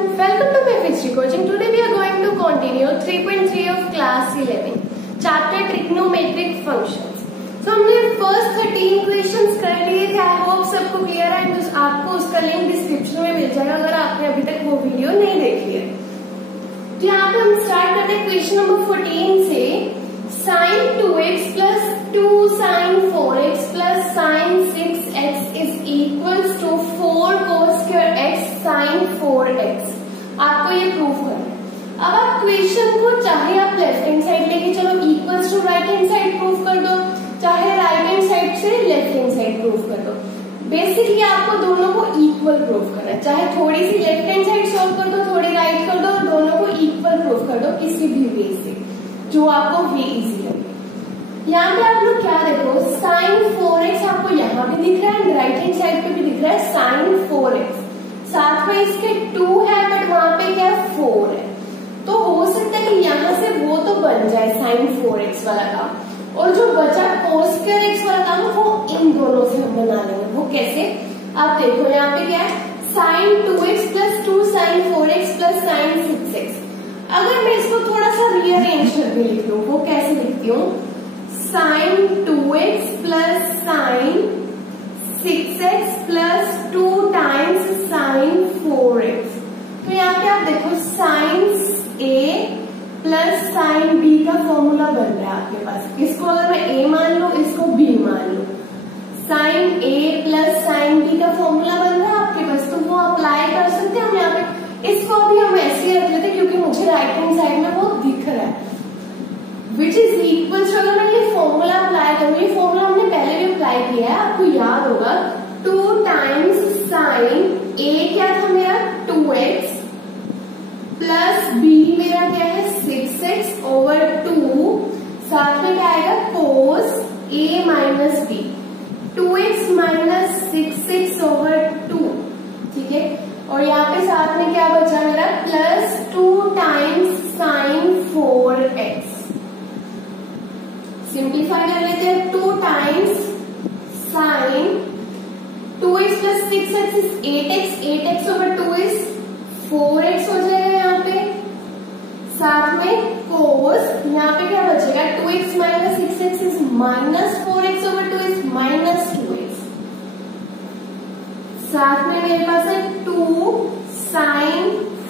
everyone, welcome to my Physics Coaching. Today we are going to continue 3.3 of class 11, chapter trigonometric functions. So हमने first 13 questions कर लिए थे. I hope सबको clear है. आपको उसका लिंक डिस्क्रिप्शन में मिल जाएगा अगर आपने अभी तक वो वीडियो नहीं देखी है. तो यहाँ पे हम स्टार्ट करते हैं क्वेश्चन नंबर 14 से. sin 2x plus 2 sin 4x plus sin 6x is equals to 4 cos square x sin 4x. आपको ये प्रूफ करना है. अब आप क्वेश्चन को चाहे आप लेफ्ट हैंड साइड लेके चलो equals to right hand side proof कर दो, चाहे राइट हैंड साइड से लेफ्ट हैंड साइड प्रूफ कर दो. बेसिकली आपको दोनों को इक्वल प्रूफ करना है. चाहे थोड़ी सी लेफ्ट हैंड साइड सॉल्व कर दो, थोड़ी राइट कर दो, और दोनों को इक्वल प्रूफ कर दो किसी भी वे से जो आपको वे इजी लगे. यहाँ पे आप लोग क्या देखो, sin 4x आपको यहाँ पे दिख रहा है, राइट हैंड साइड पे भी दिख रहा है sin 4x. साथ में इसके 2 है बट वहां पे क्या है 4 है. तो हो सकता है कि यहाँ से वो तो बन जाए sin 4x वाला काम, और जो बचा cos square x वाला काम वो इन दोनों से हम बना लेंगे. वो कैसे आप देखो, यहाँ पे क्या है sin 2x plus 2 sin 4x plus sin 6x. अगर मैं इसको थोड़ा सा रीअरेंज करके लिख लूं, वो कैसे लिखती हूँ, sin 2x plus sin 6x plus 2 times sin 4x. तो यहाँ पे आप देखो sin a plus sin b का फॉर्मूला बन रहा है आपके पास. इसको अगर मैं a मान लूं, इसको b मान लूं, sin a plus sin b का फॉर्मूला बन रहा है आपके पास. तो वो अप्लाई कर सकते हैं हम यहाँ पे. इसको भी हम ऐसे रख लेते क्योंकि मुझे राइट हैंड साइड में वो दिख रहा है. विच इज इक्वल टू, अगर मैं ये फॉर्मूला अप्लाई करूँ, ये फॉर्मूला हमने पहले भी अप्लाई किया है, आपको याद होगा, 2 टाइम्स साइन a क्या था मेरा 2x प्लस b मेरा क्या है 6x ओवर 2, साथ में क्या आएगा cos a minus b, 2x minus 6x over 2. ठीक है, और यहाँ पे साथ में क्या बचा मेरा plus 2 times sign 4x. Simplify कर लेते हैं. 2 times sine 2x plus 6x is 8x, 8x over 2 is 4x हो जाएगा यहाँ पे. साथ में cos यहाँ पे क्या बचेगा 2x minus 6x is minus 4x over 2 is minus 2x. साथ में मेरे पास है 2 sin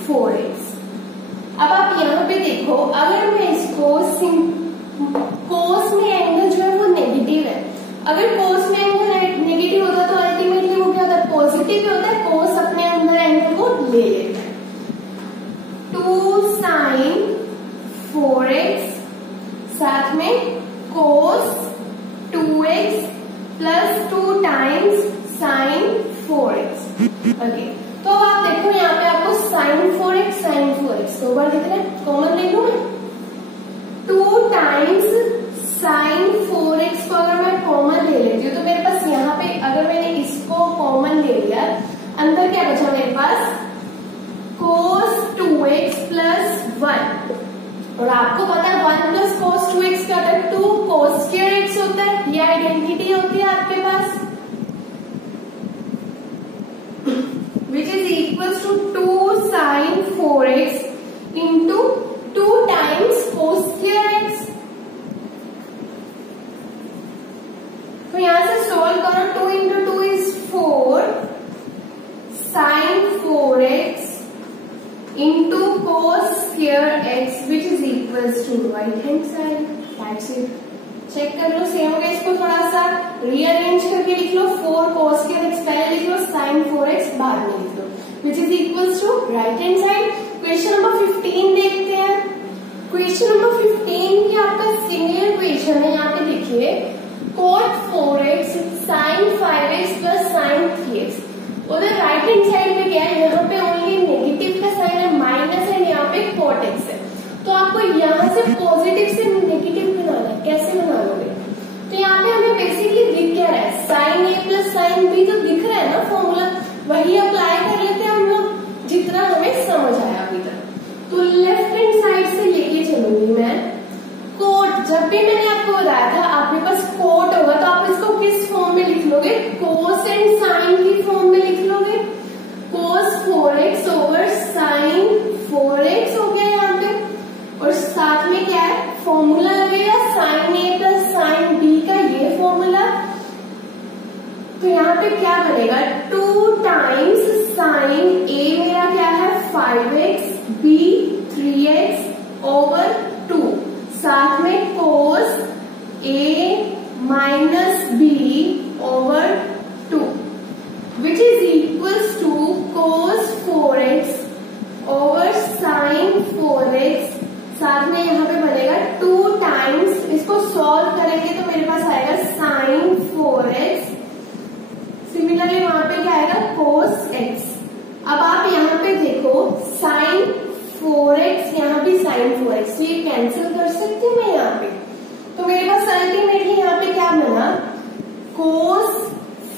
4x. अब आप यहाँ पे देखो, अगर मैं इसको cos में एंगल जो है वो नेगेटिव है. अगर cos में एंगल नेगेटिव होता तो अल्टीमेटली वो क्या होता है पॉजिटिव होता है. cos अपने अंदर एंगल को ले लेता है. 2 sin 4x साथ में cos 2x plus 2 times sin 4x. Okay, तो अब आप देखो यहाँ पे आपको sin 4x दो बार दिख रहा है. कॉमन ले लूं मैं, 2 टाइम्स sin 4x को अगर मैं कॉमन ले लेती हूँ तो मेरे पास यहाँ पे अगर मैंने इसको कॉमन ले लिया, अंदर क्या बचा मेरे पास cos 2x प्लस 1. और आपको पता है 1 प्लस cos 2x क्या होता है 2 cos square x होता है. ये आइडेंटिटी होती है आपके पास, which is equals to 2 sin 4x into 2 times cos square x. तो यहां से सोल्व करो, 2 into 2 is 4 sin 4x into cos square x which is equals to right hand side. That's it. Check कर लो same होगा. इसको थोड़ा सा रीअरेंज करके लिख लो. 4 cos square x पहले लिख लो, sin 4x बाद में लिख लो, which is equals to right hand side. Question number 15 देखते हैं. क्वेश्चन नंबर 15 की आपका सिमिलर क्वेश्चन है. यहाँ पे देखिए cot 4x sin 5x plus sin 3x. उधर राइट हैंड साइड में क्या है, यहाँ पे ओनली नेगेटिव का साइन है, माइनस है, यहाँ पे cot x है. तो आपको यहाँ से पॉजिटिव से नेगेटिव बनाना है. कैसे बना लोगे, तो यहाँ पे हमें बेसिकली दिख क्या रहा है sin a plus sin b तो दिख रहा है ना फॉर्मूला, वही अप्लाई कर लेते हैं हम लोग जितना हमें समझ आया अभी तक. तो लेफ्ट हैंड साइड से लेके चलूंगी मैं. कोट जब भी मैंने आपको बताया था आपके पास कोट होगा तो आप इसको किस फॉर्म में लिख लोगे, कोस एंड साइन की फॉर्म में लिख लोगे. कोस 5x ओवर साइन 4x हो गया यहाँ पे, और साथ में क्या है फॉर्मूला लगेगा sign A plus sine B का, ये फॉर्मूला। तो यहाँ पे क्या बनेगा 2 टाइम्स साइन ए मेरा क्या है 5x, बी 3x ओवर 2, साथ में cos A minus B over 2 which is equals to cos 4x over sine 4x, साथ में यहाँ पे बनेगा 2 टाइम्स, इसको सॉल्व करेंगे तो मेरे पास आएगा साइन 4x, सिमिलरली वहां पे क्या आएगा कोस x। अब आप यहाँ पे देखो साइन 4x, यहाँ भी साइन 4x, तो ये कैंसिल कर सकती हूँ मैं यहाँ पे, तो मेरे पास अल्टीमेटली यहाँ पे क्या बना कोस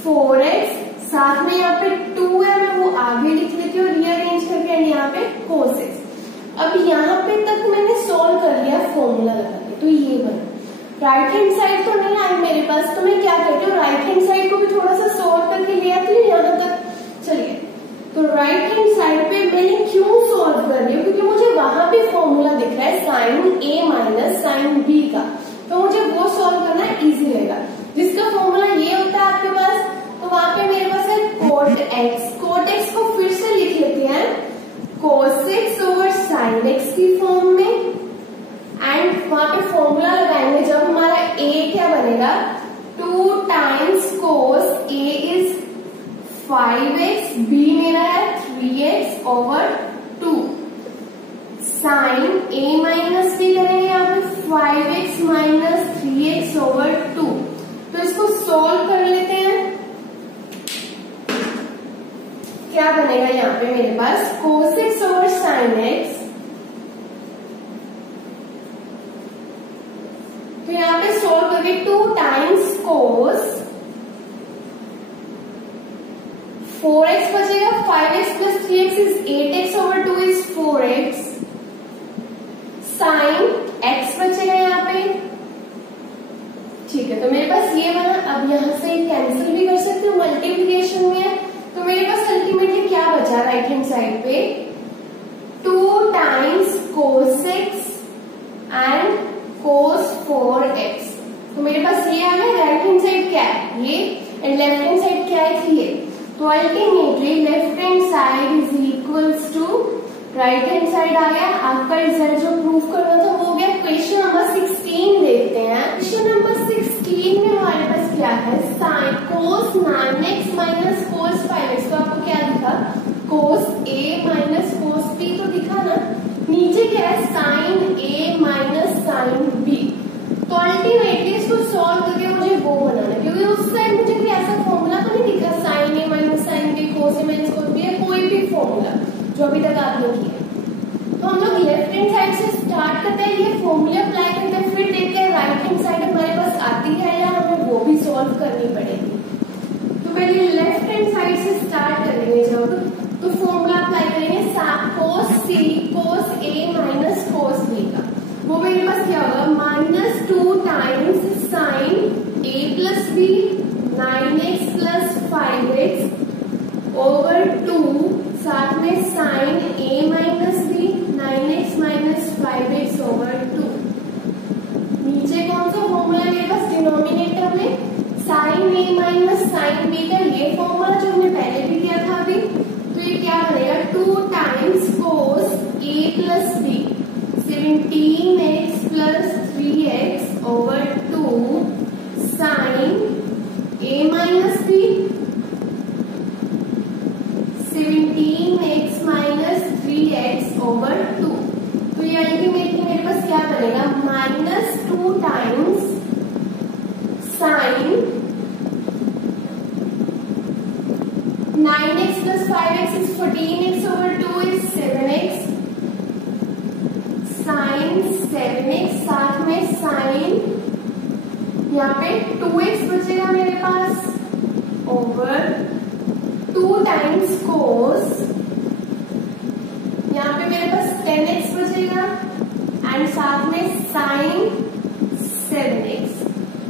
4x, साथ में यहाँ पे 2 है, मैं वो आगे लिख लेती हूँ रीअरेंज करके, एंड यहाँ पे कोस x। अब यहाँ पे तक मैंने सॉल्व कर लिया फॉर्मूला लगा के, तो ये बना। राइट हैंड साइड तो नहीं आई मेरे पास, तो मैं क्या करती हूँ राइट हैंड साइड को भी थोड़ा सा सॉल्व करके ले आती हूँ यहाँ तक। चलिए, तो राइट हैंड साइड पे मैंने क्यों सॉल्व कर रही हूँ, क्योंकि मुझे वहां पे फॉर्मूला दिख रहा है sign A minus sine B का, तो मुझे वो सॉल्व करना इजी रहेगा। जिसका फॉर्मूला ये होता है आपके पास, तो वहां पे मेरे पास है कोट एक्स, कोट एक्स को फिर से लिख लेते हैं कोस एक्स ओवर साइन एक्स की फॉर्म में, एंड वहां पे फॉर्मूला लगाएंगे जब हमारा ए क्या बनेगा 2 times cos A is 5x, B मेरा है 3x over 2, sine A minus B करेंगे यहाँ पे 5x माइनस 3x ओवर 2, तो इसको सॉल्व कर लेते हैं। क्या बनेगा यहाँ पे मेरे पास cos x over sine x, तो यहाँ पे सॉल्व करके 2 टाइम्स कोस 4x बचेगा, 5x plus 3x is 8x over 2 is 4x, sine x बचेगा यहाँ पे, ठीक है। तो मेरे पास ये बना, अब यहाँ से कैंसिल भी कर सकती हूँ, मल्टीप्लीकेशन में है, तो मेरे पास अल्टीमेटली क्या बचा राइट हैंड साइड पे 2 times cos x and cos 4x, तो मेरे पास ये आ गया। राइट हैंड साइड क्या है ये, एंड लेफ्ट हैंड साइड क्या है ये, तो ultimately left hand side is equals to right hand side आ गया। आपका रिजल्ट जो प्रूव करना था वो हो गया। क्वेश्चन नंबर 16 देखते हैं। क्वेश्चन नंबर 16 में हमारे पास क्या है sine cos 9x minus cos 5x, तो आपको क्या दिखा cos a minus cos b, तो दिखा ना। नीचे क्या है sine a minus sine b, तो अल्टीमेटली इसको सॉल्व करके मुझे वो बनाना है, क्योंकि उस साइड मुझे कोई ऐसा फॉर्मूला तो नहीं दिखा sine a minus sine b cos a minus cos b, कोई भी फॉर्मूला जो अभी तक आपने किया। तो हम लोग लेफ्ट हैंड साइड से स्टार्ट करते हैं, ये फॉर्मूले अप्लाई करते हैं, फिर देखते हैं राइट हैंड साइड हमारे पास आती है या हमें वो भी सॉल्व करनी पड़ेगी। तो पहले लेफ्ट हैंड साइड से स्टार्ट करेंगे जब, तो फॉर्मूला अप्लाई करेंगे cos c cos a minus cos b का, वो मेरे पास क्या होगा minus 2 times sine a plus b 9x plus 5x over 2, साथ में sine a minus b 9x minus 5x over 2। नीचे कौन सा फॉर्मूला मेरे पास डिनोमिनेटर में sine a minus sine b का ये फॉर्मूला जो हमने पहले भी किया था अभी, तो ये क्या बनेगा 2 times cos a plus b 17x plus 3x over 2 sine a minus b 17x minus 3x over 2। तो ये अल्टीमेटली मेरे पास क्या बनेगा minus 2 times sine 9x plus 5x is 14x over 2 is 7x, sine 7x, साथ में sign यहाँ पे 2x बचेगा मेरे पास ओवर 2 टाइम्स कोस, यहाँ पे मेरे पास 10x बचेगा एंड साथ में साइन 7x।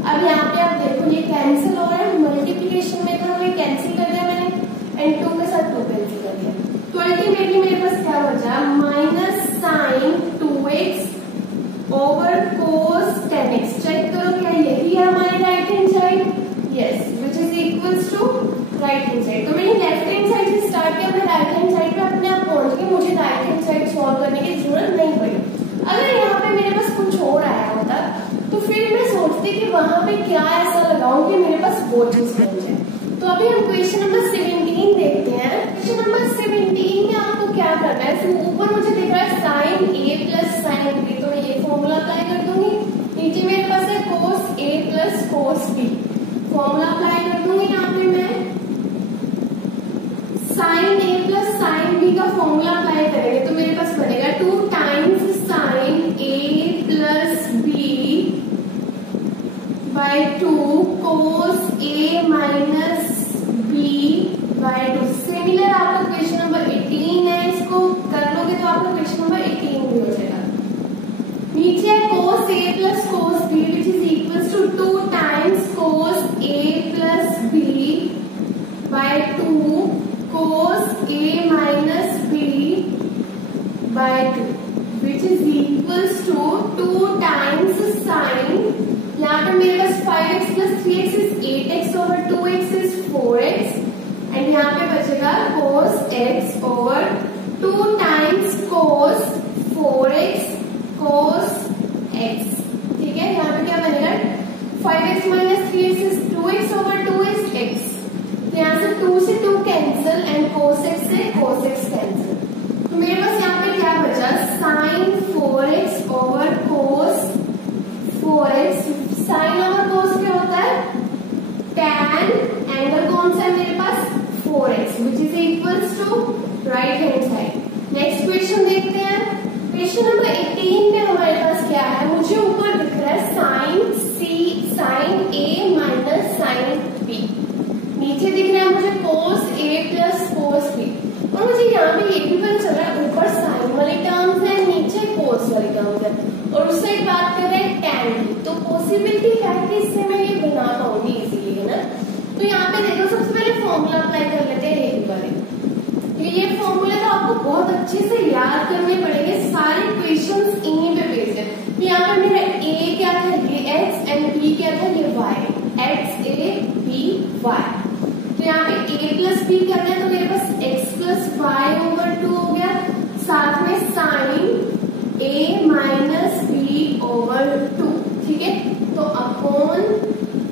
अब यहाँ पे आप देखो ये कैंसिल हो रहा है, मल्टीप्लिकेशन में था ये कैंसिल कर दिया मैंने, एंड 2 के साथ 2 कैंसिल कर दिया, तो अल्टीमेटली मेरे पास क्या बचा, minus sine 2x over cos 10x। Check करो क्या यही है हमारी right hand side, yes, which is equals to right hand side. तो मैंने लेफ्ट हैंड साइड से स्टार्ट किया, मैं राइट हैंड साइड पे अपने आप पहुंच गई, मुझे राइट हैंड साइड सॉल्व करने की जरूरत नहीं पड़ी। अगर यहाँ पे मेरे पास कुछ और आया होता तो फिर मैं सोचती कि वहां पे क्या ऐसा लगाऊं कि मेरे पास वो चीज बन जाए। तो अभी हम क्वेश्चन नंबर 17 देखते हैं। क्वेश्चन नंबर 17 में आपको क्या करना है, तो ऊपर मुझे दिख रहा है sign A plus sine B, तो मैं ये फॉर्मूला अप्लाई कर दूंगी। नीचे मेरे पास है cos A plus cos B, formula apply कर दूंगी। यहाँ पे मैं sine A plus sine B का फॉर्मूला अप्लाई करेंगे तो मेरे पास बनेगा 2 times sine A plus B by 2 cos A minus B by 2। Similar आपका क्वेश्चन नंबर 18 है, इसको कर लोगे तो आपका क्वेश्चन नंबर 18 भी हो जाएगा। नीचे है cos A plus cos B which is equals to 2 times cos A plus B by 2 cos a minus b by 2 which is equals to 2 times sin, यहाँ पे मेरे पास 5x plus 3x is 8x over 2x is 4x and यहाँ पे बचेगा cos x over 2 times cos 4x cos x। ठीक है, यहाँ पे क्या बनेगा 5x minus 3x is 2x over 2 is x। यहाँ से 2 से 2 कैंसिल एंड cos x से cos x कैंसिल, तो मेरे पास यहाँ पे क्या बचा sin 4x over cos 4x। sin over cos क्या होता है, tan एंगल कौन सा है मेरे पास 4x which is equals to right hand side. Next question देखते हैं। क्वेश्चन नंबर 18 में हमारे पास क्या है, मुझे ऊपर दिख रहा है sine a minus sine b, नीचे दिख रहा है मुझे cos a plus cos b, और मुझे यहाँ पे ये भी पता चल रहा है ऊपर साइन वाले टर्म्स है नीचे cos वाले टर्म्स है, और उससे एक बात कर रहे हैं tan की, तो पॉसिबिलिटी है कि इससे मैं ये बना पाऊंगी इजीली, है ना। तो यहाँ पे देखो सबसे पहले फॉर्मूला अप्लाई कर लेते हैं एक बार। ये फॉर्मूले तो आपको बहुत अच्छे से याद करने पड़ेंगे, सारे क्वेश्चंस इन्हीं पे बेस्ड है। यहाँ पर मेरा a क्या था, ये x एंड b क्या था, ये y, x a b y। तो यहाँ पे a प्लस बी करना है तो मेरे पास x प्लस वाई ओवर 2 हो गया, साथ में sine a minus B over 2। ठीक है, तो अपॉन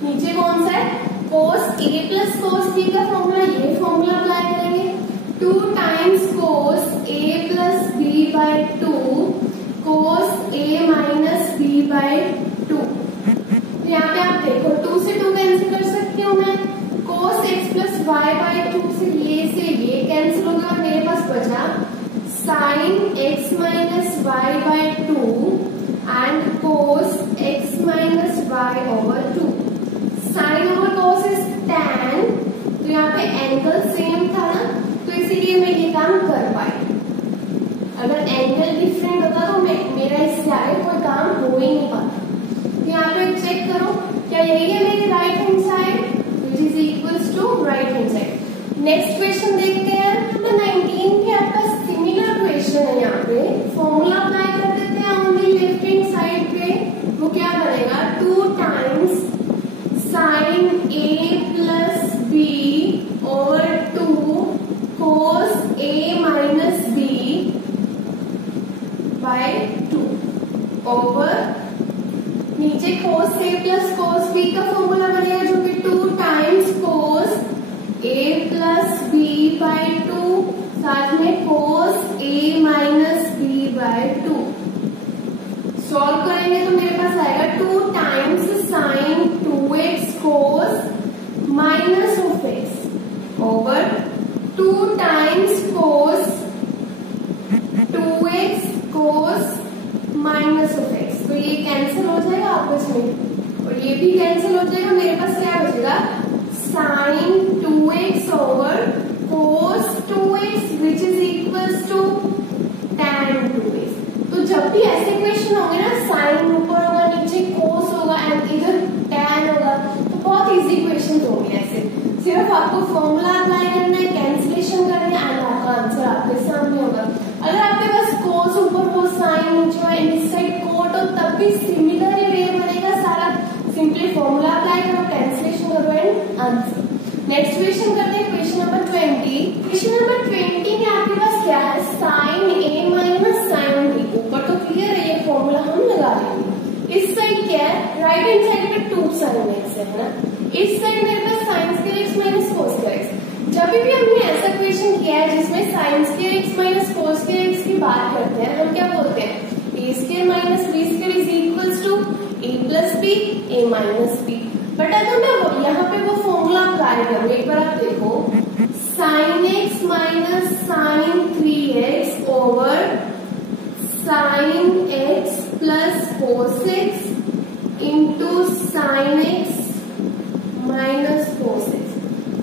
नीचे कौन सा है cos a plus cos b का फॉर्मूला, ये फॉर्मूला अप्लाई करेंगे 2 times cos a plus b by 2 cos a minus b by 2। यहाँ पे आप देखो 2 से 2 कैंसिल कर सकती हूँ मैं, cos x plus Y by 2 से ये कैंसिल होगा और मेरे पास बचा sin x minus Y by 2 and cos x minus Y over 2। sin over cos is tan, तो यहाँ पे एंगल सेम था ना, तो इसीलिए मैं ये काम कर पाई। अगर एंगल डिफरेंट होता तो मेरा इससे आगे कोई काम हो ही नहीं पाता। यहाँ पे चेक करो क्या यही है मेरी right hand side which is equals to right hand side. Next question देखते हैं। नंबर 19 के आपका सिमिलर क्वेश्चन है, यहाँ पे फॉर्मूला अप्लाई कर देते हैं ओनली लेफ्ट हैंड साइड पे। वो क्या बनेगा 2 times sine a plus B over 2 cos a minus B by 2 over नीचे cos a plus cos b का फॉर्मूला बनेगा जो कि 2 times cos a plus b by 2 साथ में cos a minus b by 2। Solve करेंगे तो मेरे पास आएगा 2 times sine 2x cos minus of x over 2 times cos 2x cos minus of x। तो ये कैंसिल हो जाएगा आपस में और ये भी कैंसिल हो जाएगा। मेरे पास क्या बचेगा sine 2x over cos 2x which is equals to tan 2x। तो जब भी ऐसे क्वेश्चन होंगे ना, साइन ऊपर होगा नीचे cos होगा एंड इधर tan होगा, तो बहुत इजी क्वेश्चन होंगे ऐसे। सिर्फ आपको फॉर्मूला अप्लाई करना है, कैंसिलेशन करना है एंड आपका आंसर आपके भी सिमिलर ही वे बनेगा सारा। सिंपली फॉर्मूला अप्लाई करो, कैंसिलेशन करो एंड आंसर। नेक्स्ट क्वेश्चन करते हैं, क्वेश्चन नंबर 20। क्वेश्चन नंबर 20 में आपके पास क्या है, sign A minus sine B. ऊपर तो क्लियर है, ये फॉर्मूला हम लगा लेंगे। इस साइड क्या है, राइट हैंड साइड पे 2 साइन एक्स है ना, इस साइड मेरे पास sine square x minus cos square x. जब भी हमने ऐसा क्वेश्चन किया है जिसमें sine square x minus cos square x की बात करते हैं, हम क्या बोलते हैं, A square minus B square is equals to A plus B, A minus B. But अगर मैं यहाँ पे वो फॉर्मूला अप्लाई करूँ, एक बार आप देखो, sine X minus sine 3x over sine X plus cos X into sine X minus cos X.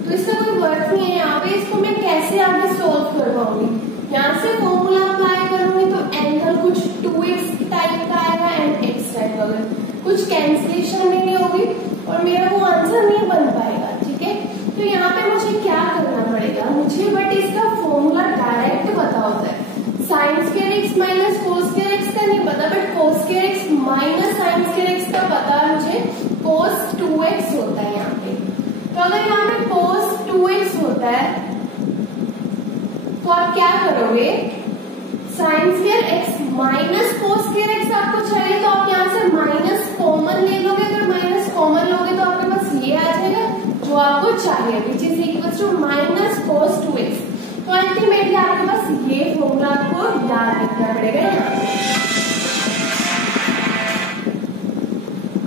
तो इसका कोई वर्क नहीं है यहाँ पे, इसको मैं कैसे आगे सोल्व कर पाऊंगी। यहाँ से फॉर्मूला अप्लाई करूंगी तो एंगल कुछ 2x टाइप का आएगा एंड x टाइप का, कुछ कैंसिलेशन नहीं होगी और मेरा वो आंसर नहीं बन पाएगा। ठीक है, तो यहाँ पे मुझे क्या करना पड़ेगा, मुझे बट इसका फॉर्मूला डायरेक्ट पता होता है। Sign square x minus cos square x का नहीं पता, but cos square x minus sign square x का पता है मुझे, कोस 2x होता है यहाँ पे। तो अगर यहाँ पे कोस 2x होता है तो आप क्या करोगे, sign square x minus cos square x आपको चाहिए तो आप यहाँ से माइनस कॉमन ले लोगे। अगर माइनस कॉमन लोगे तो आपके पास ये आ जाएगा जो आपको चाहिए, which is equal to minus cos 2x। तो अल्टीमेटली आपके पास ये फॉर्मूला आपको याद रखना पड़ेगा।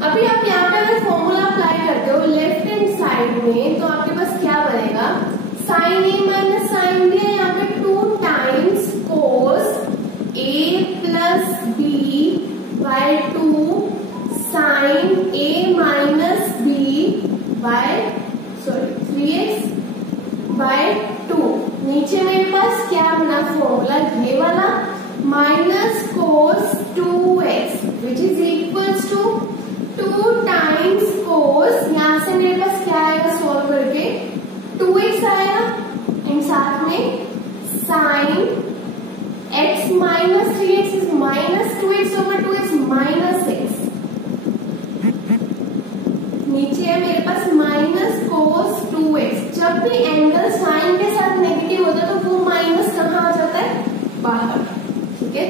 अभी आप यहाँ पे अगर फॉर्मूला अप्लाई करते हो लेफ्ट हैंड साइड में, तो आपके पास क्या बनेगा, sine A minus sine B है, यहाँ पे 2 times cos A plus B by 2 sine A minus B by 3x by 2। नीचे मेरे पास क्या बना फॉर्मूला, ये वाला, minus cos 2x which is equals to 2 times cos, यहाँ से मेरे पास क्या आएगा सॉल्व करके, 2x आएगा एंड साथ में sine x minus 3x is minus 2x over 2x minus x। नीचे है मेरे पास माइनस कोस 2x। जब भी एंगल साइन के साथ नेगेटिव होता है तो वो माइनस कहाँ आ जाता है, बाहर। ठीक है,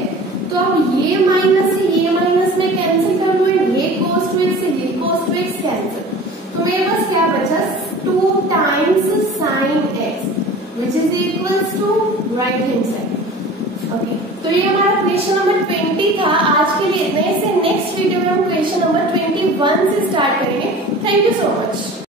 तो अब ये माइनस से ये माइनस में कैंसिल कर लो, ये कोस 2x से ये कोस 2x कैंसिल। तो मेरे पास क्या बचा, 2 times sine x which is equals to right hand side. Okay, तो ये हमारा क्वेश्चन नंबर 20 था। आज के लिए इतना ही। नेक्स्ट वीडियो में हम क्वेश्चन नंबर 21 से स्टार्ट करेंगे। Thank you so much.